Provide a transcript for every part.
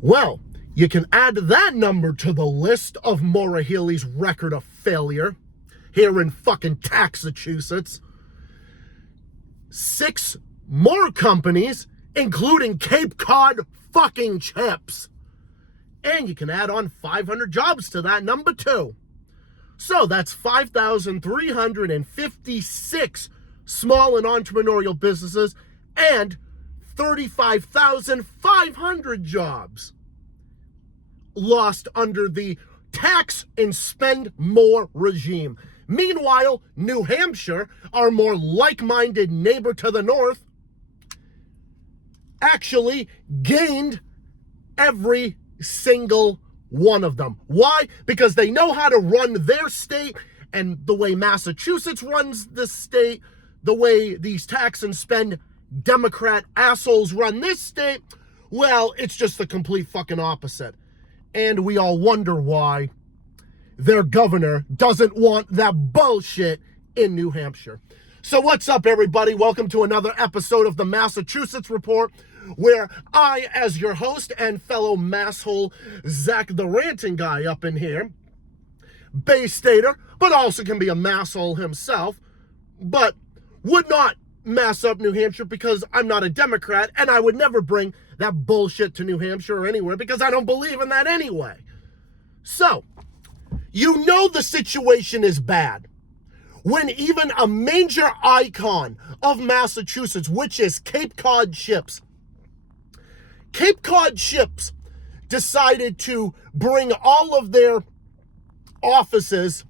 Well, you can add that number to the list of Maura Healey's record of failure here in fucking Taxachusetts. 6 more companies, including Cape Cod fucking Chips. And you can add on 500 jobs to that number too. So that's 5,356 small and entrepreneurial businesses and 35,500 jobs lost under the tax and spend more regime. Meanwhile, New Hampshire, our more like-minded neighbor to the north, actually gained every single one of them. Why? Because they know how to run their state, and the way Massachusetts runs the state, the way these tax and spend Democrat assholes run this state, well, it's just the complete fucking opposite. And we all wonder why their governor doesn't want that bullshit in New Hampshire. So what's up, everybody? Welcome to another episode of the Massachusetts Report, where I, as your host and fellow masshole Zach the Ranting Guy up in here, Bay Stater, but also can be a masshole himself, but would not mass up New Hampshire because I'm not a Democrat, and I would never bring that bullshit to New Hampshire or anywhere because I don't believe in that anyway. So, you know the situation is bad when even a major icon of Massachusetts, which is Cape Cod Chips, decided to bring all of their offices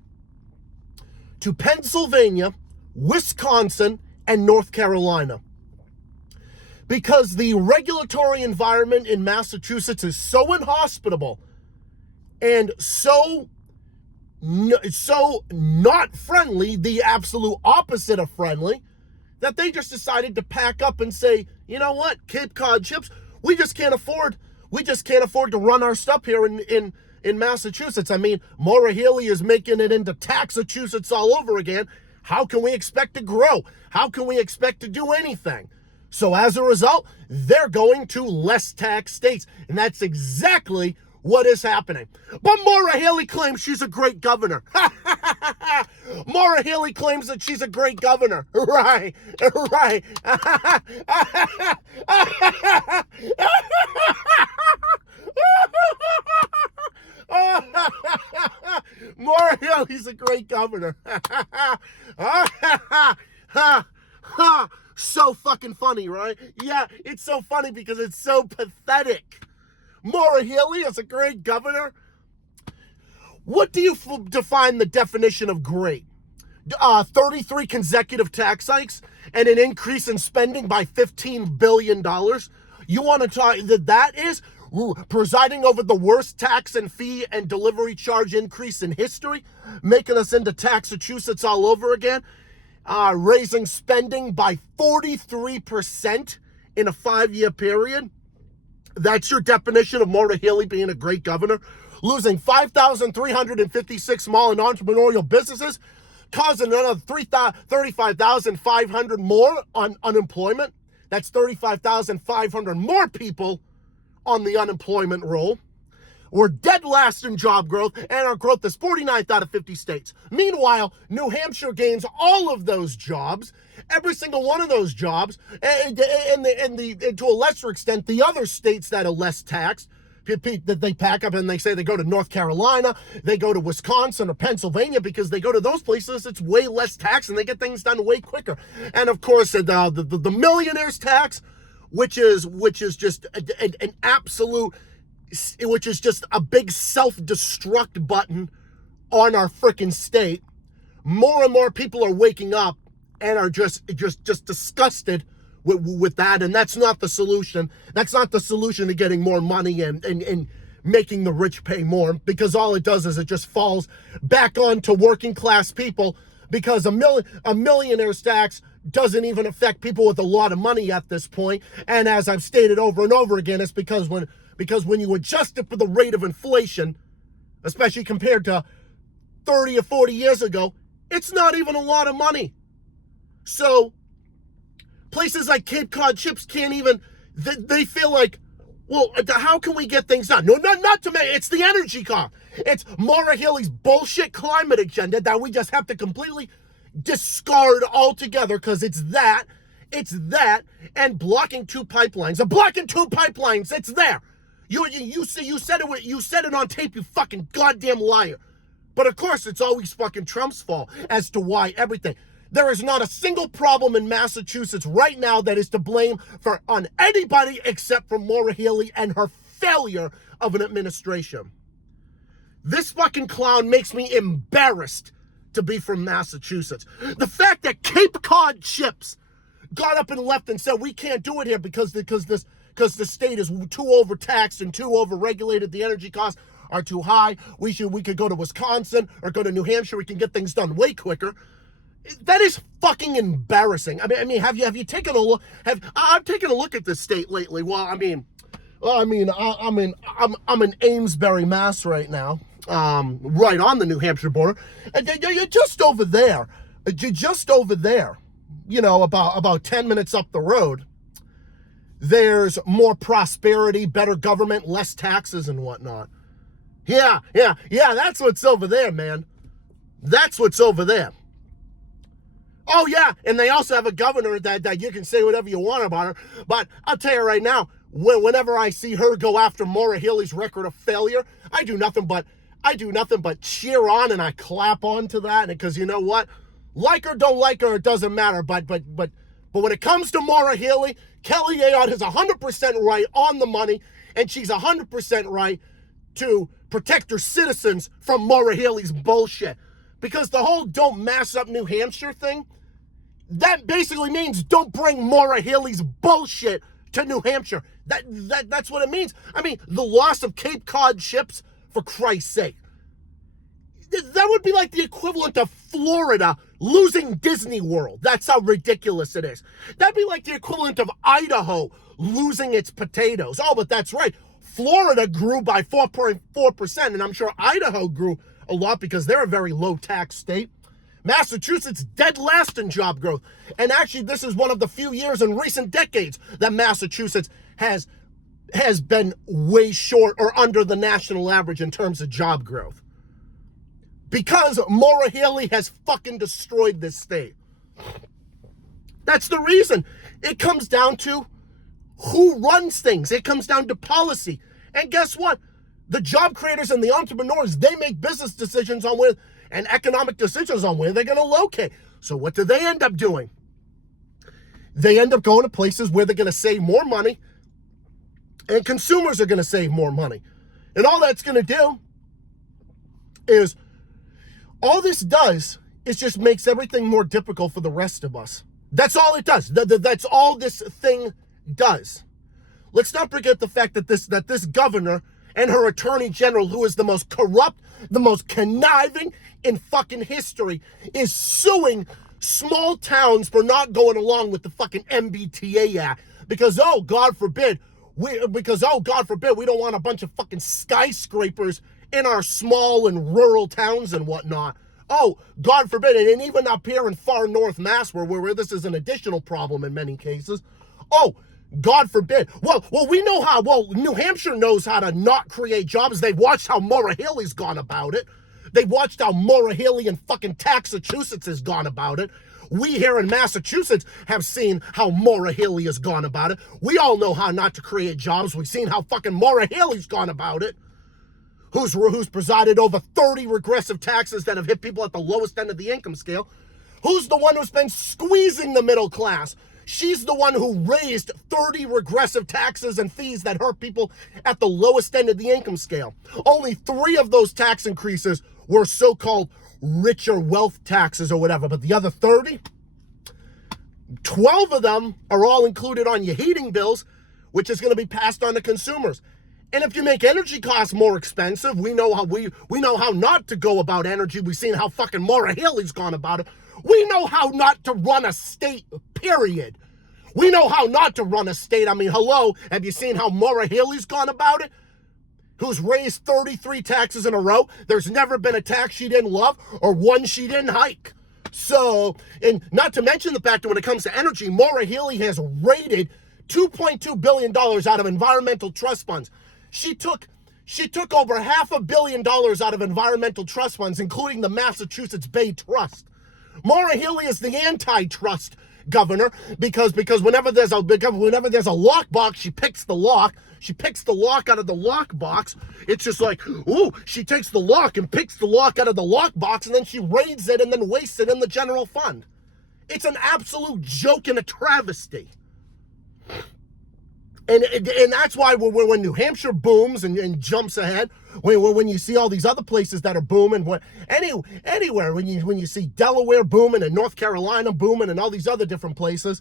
to Pennsylvania, Wisconsin, and North Carolina. Because the regulatory environment in Massachusetts is so inhospitable and so not friendly, the absolute opposite of friendly, that they just decided to pack up and say, you know what, Cape Cod Chips, we just can't afford to run our stuff here in Massachusetts. I mean, Maura Healey is making it into Taxachusetts all over again. How can we expect to grow? How can we expect to do anything? So as a result, they're going to less tax states. And that's exactly what is happening. But Maura Healey claims she's a great governor. Maura Healey claims that she's a great governor. Right. Maura Healey's a great governor. So fucking funny, right? Yeah, it's so funny because it's so pathetic. Maura Healey is a great governor. What do you define the definition of great? 33 consecutive tax hikes and an increase in spending by $15 billion. You want to talk that is presiding over the worst tax and fee and delivery charge increase in history, making us into Taxachusetts all over again, raising spending by 43% in a 5-year period. That's your definition of Maura Healey being a great governor. Losing 5,356 small and entrepreneurial businesses, causing another 35,500 more on unemployment. That's 35,500 more people on the unemployment roll. We're dead last in job growth, and our growth is 49th out of 50 states. Meanwhile, New Hampshire gains all of those jobs, every single one of those jobs, and to a lesser extent, the other states that are less taxed, that they pack up and they say they go to North Carolina, they go to Wisconsin or Pennsylvania because they go to those places, it's way less tax and they get things done way quicker. And of course, the millionaire's tax, which is just an absolute, which is just a big self-destruct button on our frickin' state. More and more people are waking up and are just disgusted with that, and that's not the solution. That's not the solution to getting more money and making the rich pay more, because all it does is it just falls back on to working class people, because a millionaire's tax doesn't even affect people with a lot of money at this point. And as I've stated over and over again, it's because when you adjust it for the rate of inflation, especially compared to 30 or 40 years ago, it's not even a lot of money. So places like Cape Cod Chips can't even, they feel like, Well, how can we get things done? No, not to me. It's the energy cost. It's Maura Healey's bullshit climate agenda that we just have to completely discard altogether because it's that, and blocking two pipelines. It's there. You said it on tape. You fucking goddamn liar. But of course, it's always fucking Trump's fault as to why everything. There is not a single problem in Massachusetts right now that is to blame on anybody except for Maura Healey and her failure of an administration. This fucking clown makes me embarrassed to be from Massachusetts. The fact that Cape Cod Chips got up and left and said we can't do it here because the state is too overtaxed and too overregulated, the energy costs are too high. We could go to Wisconsin or go to New Hampshire. We can get things done way quicker. That is fucking embarrassing. I mean, have you taken a look? I've taken a look at this state lately. Well, I'm in Amesbury, Mass. right now, right on the New Hampshire border. You're just over there. You know, about 10 minutes up the road. There's more prosperity, better government, less taxes and whatnot. Yeah. That's what's over there, man. That's what's over there. Oh, yeah, and they also have a governor that you can say whatever you want about her. But I'll tell you right now, whenever I see her go after Maura Healey's record of failure, I do nothing but cheer on and I clap on to that. Because you know what? Like her, don't like her, it doesn't matter. But when it comes to Maura Healey, Kelly Ayotte is 100% right on the money, and she's 100% right to protect her citizens from Maura Healey's bullshit. Because the whole don't mass up New Hampshire thing, that basically means don't bring Maura Healey's bullshit to New Hampshire. That's what it means. I mean, the loss of Cape Cod Chips, for Christ's sake. That would be like the equivalent of Florida losing Disney World. That's how ridiculous it is. That'd be like the equivalent of Idaho losing its potatoes. Oh, but that's right. Florida grew by 4.4%, and I'm sure Idaho grew a lot because they're a very low tax state. Massachusetts dead last in job growth. And actually, this is one of the few years in recent decades that Massachusetts has been way short or under the national average in terms of job growth. Because Maura Healey has fucking destroyed this state. That's the reason. It comes down to who runs things. It comes down to policy. And guess what? The job creators and the entrepreneurs, they make business decisions on where, and economic decisions on where they're going to locate. So what do they end up doing? They end up going to places where they're going to save more money, and consumers are going to save more money. And all that's going to do is, all this does is just makes everything more difficult for the rest of us. That's all it does. That's all this thing does. Let's not forget the fact that this governor and her attorney general, who is the most corrupt, the most conniving in fucking history, is suing small towns for not going along with the fucking MBTA Act. Because, oh, God forbid, we don't want a bunch of fucking skyscrapers in our small and rural towns and whatnot. Oh, God forbid, and even up here in far north Mass, where this is an additional problem in many cases. Oh, God forbid. Well, we know how. Well, New Hampshire knows how to not create jobs. They've watched how Maura Healey's gone about it. They've watched how Maura Healey and fucking Taxachusetts has gone about it. We here in Massachusetts have seen how Maura Healey has gone about it. We all know how not to create jobs. We've seen how fucking Maura Healey's gone about it. Who's presided over 30 regressive taxes that have hit people at the lowest end of the income scale. Who's the one who's been squeezing the middle class? She's the one who raised 30 regressive taxes and fees that hurt people at the lowest end of the income scale. Only 3 of those tax increases were so-called richer wealth taxes or whatever, but the other 30, 12 of them are all included on your heating bills, which is going to be passed on to consumers. And if you make energy costs more expensive, we know how not to go about energy. We've seen how fucking Maura Healey's gone about it. We know how not to run a state, period. We know how not to run a state. I mean, hello, have you seen how Maura Healey's gone about it? Who's raised 33 taxes in a row? There's never been a tax she didn't love or one she didn't hike. So, and not to mention the fact that when it comes to energy, Maura Healey has raided $2.2 billion out of environmental trust funds. She took over $500 million out of environmental trust funds, including the Massachusetts Bay Trust. Maura Healey is the antitrust governor because whenever there's a lockbox, she picks the lock. She picks the lock out of the lockbox. It's just like, ooh, she takes the lock and picks the lock out of the lockbox, and then she raids it and then wastes it in the general fund. It's an absolute joke and a travesty. And that's why when New Hampshire booms and jumps ahead, when you see all these other places that are booming, anywhere, when you see Delaware booming and North Carolina booming and all these other different places,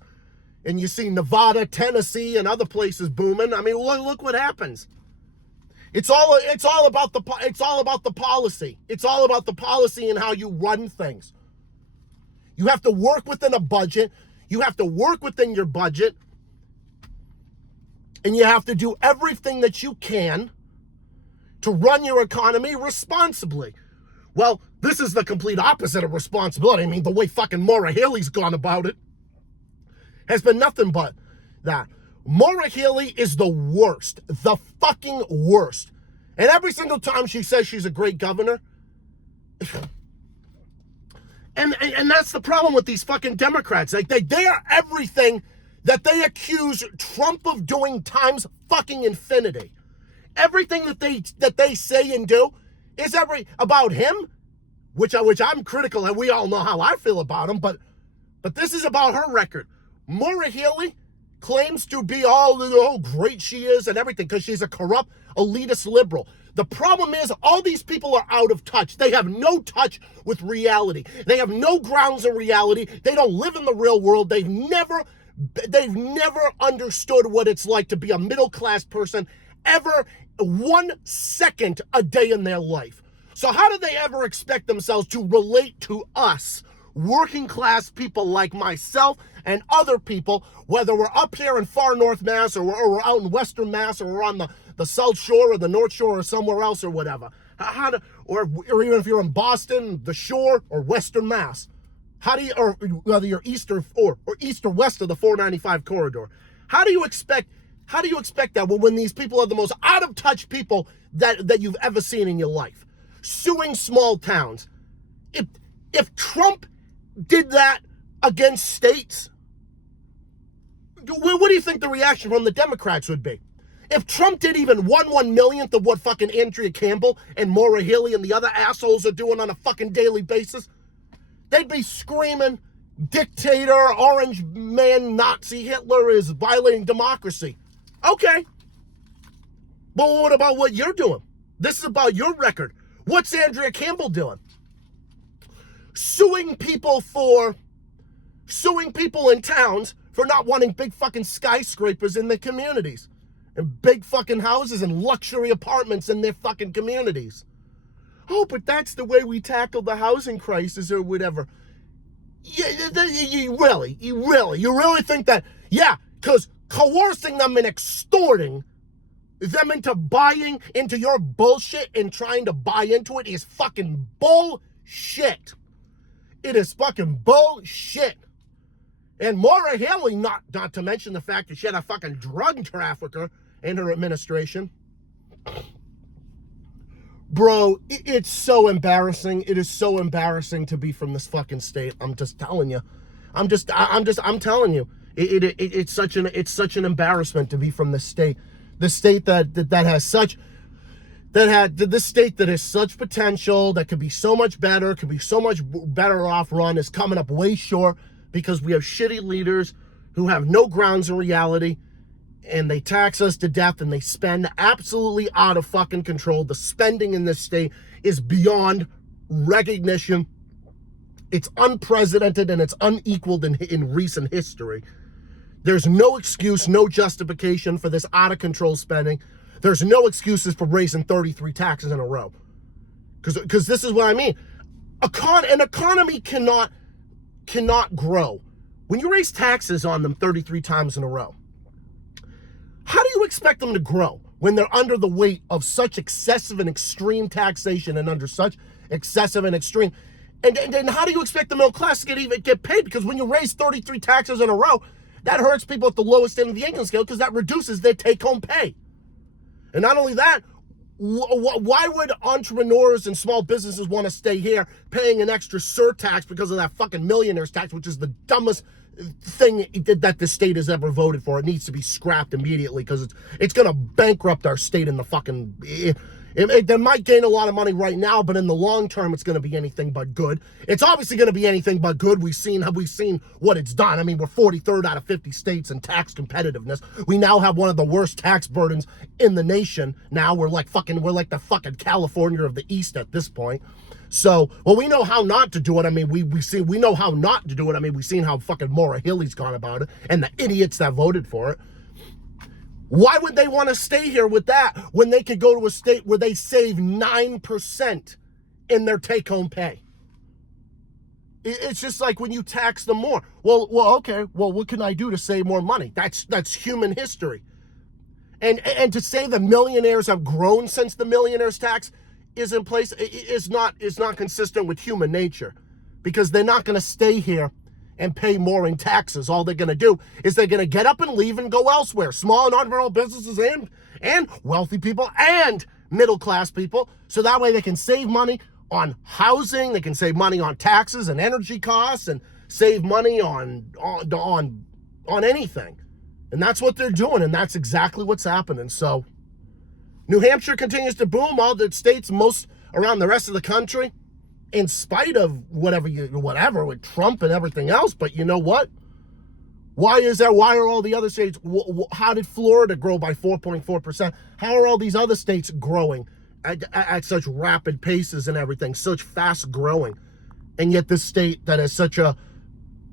and you see Nevada, Tennessee, and other places booming, I mean, look what happens. It's all about the policy. It's all about the policy and how you run things. You have to work within a budget. You have to work within your budget. And you have to do everything that you can to run your economy responsibly. Well, this is the complete opposite of responsibility. I mean, the way fucking Maura Healey's gone about it has been nothing but that. Maura Healey is the worst, the fucking worst. And every single time she says she's a great governor, and that's the problem with these fucking Democrats. Like they are everything that they accuse Trump of doing times fucking infinity. Everything that they say and do is about him, which I'm critical, and we all know how I feel about him, but this is about her record. Maura Healey claims to be all great she is and everything because she's a corrupt, elitist liberal. The problem is all these people are out of touch. They have no touch with reality. They have no grounds in reality. They don't live in the real world. They've never understood what it's like to be a middle-class person ever 1 second a day in their life. So how do they ever expect themselves to relate to us, working class people like myself and other people, whether we're up here in far North Mass or we're out in Western Mass or we're on the South Shore or the North Shore or somewhere else or whatever? Or even if you're in Boston, the Shore or Western Mass. Or whether you're east or west of the 495 corridor, how do you expect that when these people are the most out of touch people that you've ever seen in your life, suing small towns? If Trump did that against states, what do you think the reaction from the Democrats would be? If Trump did even 1/1,000,000th of what fucking Andrea Campbell and Maura Healey and the other assholes are doing on a fucking daily basis, they'd be screaming, dictator, orange man, Nazi, Hitler is violating democracy. Okay. But what about what you're doing? This is about your record. What's Andrea Campbell doing? Suing people in towns for not wanting big fucking skyscrapers in their communities and big fucking houses and luxury apartments in their fucking communities. Oh, but that's the way we tackle the housing crisis or whatever. Yeah, you really think that? Yeah, because coercing them and extorting them into buying into your bullshit and trying to buy into it is fucking bullshit. It is fucking bullshit. And Maura Healey, not to mention the fact that she had a fucking drug trafficker in her administration. Bro, it's so embarrassing. It is so embarrassing to be from this fucking state. I'm just telling you. I'm telling you. It's such an embarrassment to be from this state. The state that has such potential, that could be so much better, could be so much better off run, is coming up way short because we have shitty leaders who have no grounds in reality, and they tax us to death, and they spend absolutely out of fucking control. The spending in this state is beyond recognition. It's unprecedented and it's unequaled in recent history. There's no excuse, no justification for this out of control spending. There's no excuses for raising 33 taxes in a row. Because this is what I mean. An economy cannot grow when you raise taxes on them 33 times in a row. How do you expect them to grow when they're under the weight of such excessive and extreme taxation and under such excessive and extreme? And how do you expect the middle class to get paid? Because when you raise 33 taxes in a row, That hurts people at the lowest end of the income scale because that reduces their take-home pay. And not only that, why would entrepreneurs and small businesses want to stay here paying an extra surtax because of that fucking millionaire's tax, which is the dumbest thing that the state has ever voted for? It needs to be scrapped immediately because it's going to bankrupt our state in the fucking... They might gain a lot of money right now, but in the long term, it's going to be anything but good. It's obviously going to be anything but good. We've seen what it's done. I mean, we're 43rd out of 50 states in tax competitiveness. We now have one of the worst tax burdens in the nation. Now we're like the fucking California of the East at this point. So, well, we know how not to do it. I mean, we know how not to do it. I mean, we've seen how fucking Maura Healey's gone about it and the idiots that voted for it. Why would they want to stay here with that when they could go to a state where they save 9% in their take-home pay? It's just like when you tax them more. Well, okay. Well, what can I do to save more money? That's human history. And to say the millionaires have grown since the millionaires tax is in place is not consistent with human nature, because they're not going to stay here and pay more in taxes. All they're going to do is they're going to get up and leave and go elsewhere. Small and entrepreneurial businesses and wealthy people and middle-class people. So that way they can save money on housing, they can save money on taxes and energy costs, and save money on anything. And that's what they're doing, and that's exactly what's happening. So New Hampshire continues to boom. All the states most around the rest of the country, in spite of whatever with Trump and everything else. But you know what? Why are all the other states, how did Florida grow by 4.4%? How are all these other states growing at such rapid paces and everything, such fast growing? And yet this state that has such a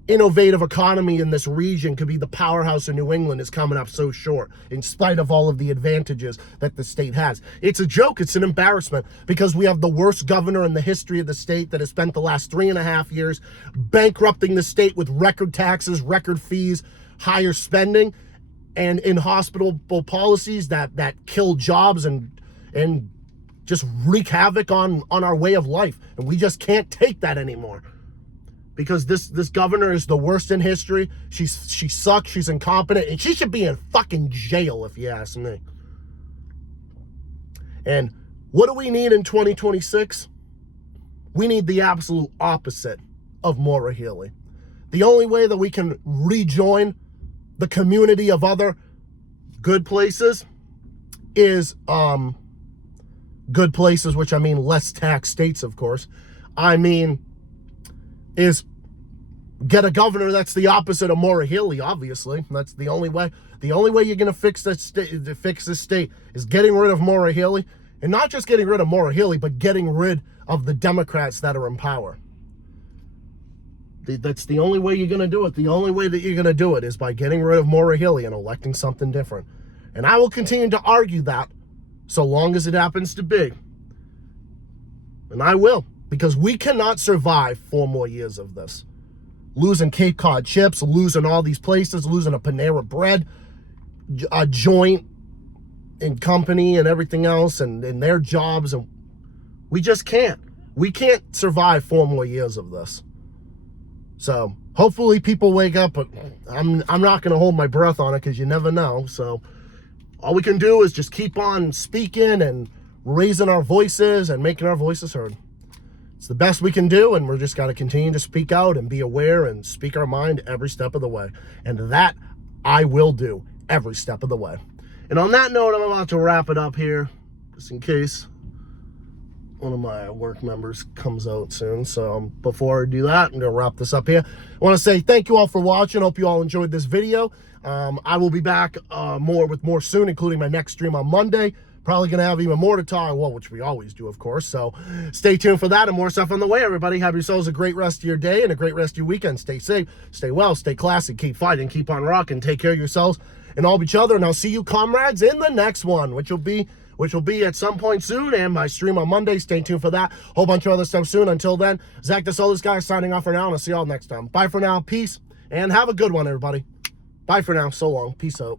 innovative economy in this region, could be the powerhouse of New England, is coming up so short in spite of all of the advantages that the state has. It's a joke. It's an embarrassment, because we have the worst governor in the history of the state that has spent the last 3.5 years bankrupting the state with record taxes, record fees, higher spending, and inhospitable policies that kill jobs and just wreak havoc on our way of life. And we just can't take that anymore, because this governor is the worst in history. She sucks, she's incompetent, and she should be in fucking jail, if you ask me. And what do we need in 2026? We need the absolute opposite of Maura Healey. The only way that we can rejoin the community of other good places is good places, which I mean less tax states, of course. I mean, is get a governor that's the opposite of Maura Healey, obviously. That's the only way. The only way you're going to fix this state is getting rid of Maura Healey. And not just getting rid of Maura Healey, but getting rid of the Democrats that are in power. That's the only way you're going to do it. The only way that you're going to do it is by getting rid of Maura Healey and electing something different. And I will continue to argue that so long as it happens to be. And I will. Because we cannot survive 4 more years of this. Losing Cape Cod chips, losing all these places, losing a Panera Bread, a joint and company and everything else, and their jobs. And we just can't. We can't survive 4 more years of this. So hopefully people wake up, but I'm not going to hold my breath on it, because you never know. So all we can do is just keep on speaking and raising our voices and making our voices heard. It's the best we can do, and we're just got to continue to speak out and be aware and speak our mind every step of the way. And that I will do every step of the way. And on that note, I'm about to wrap it up here, just in case one of my work members comes out soon. So before I do that, I'm going to wrap this up here. I want to say thank you all for watching. Hope you all enjoyed this video. I will be back with more soon, including my next stream on Monday. Probably going to have even more to talk, well, which we always do, of course. So stay tuned for that and more stuff on the way, everybody. Have yourselves a great rest of your day and a great rest of your weekend. Stay safe, stay well, stay classy, keep fighting, keep on rocking, take care of yourselves and all of each other. And I'll see you, comrades, in the next one, which will be at some point soon, and my stream on Monday. Stay tuned for that. Whole bunch of other stuff soon. Until then, Zach the Soulless Guy signing off for now, and I'll see y'all next time. Bye for now, peace, and have a good one, everybody. Bye for now, so long, peace out.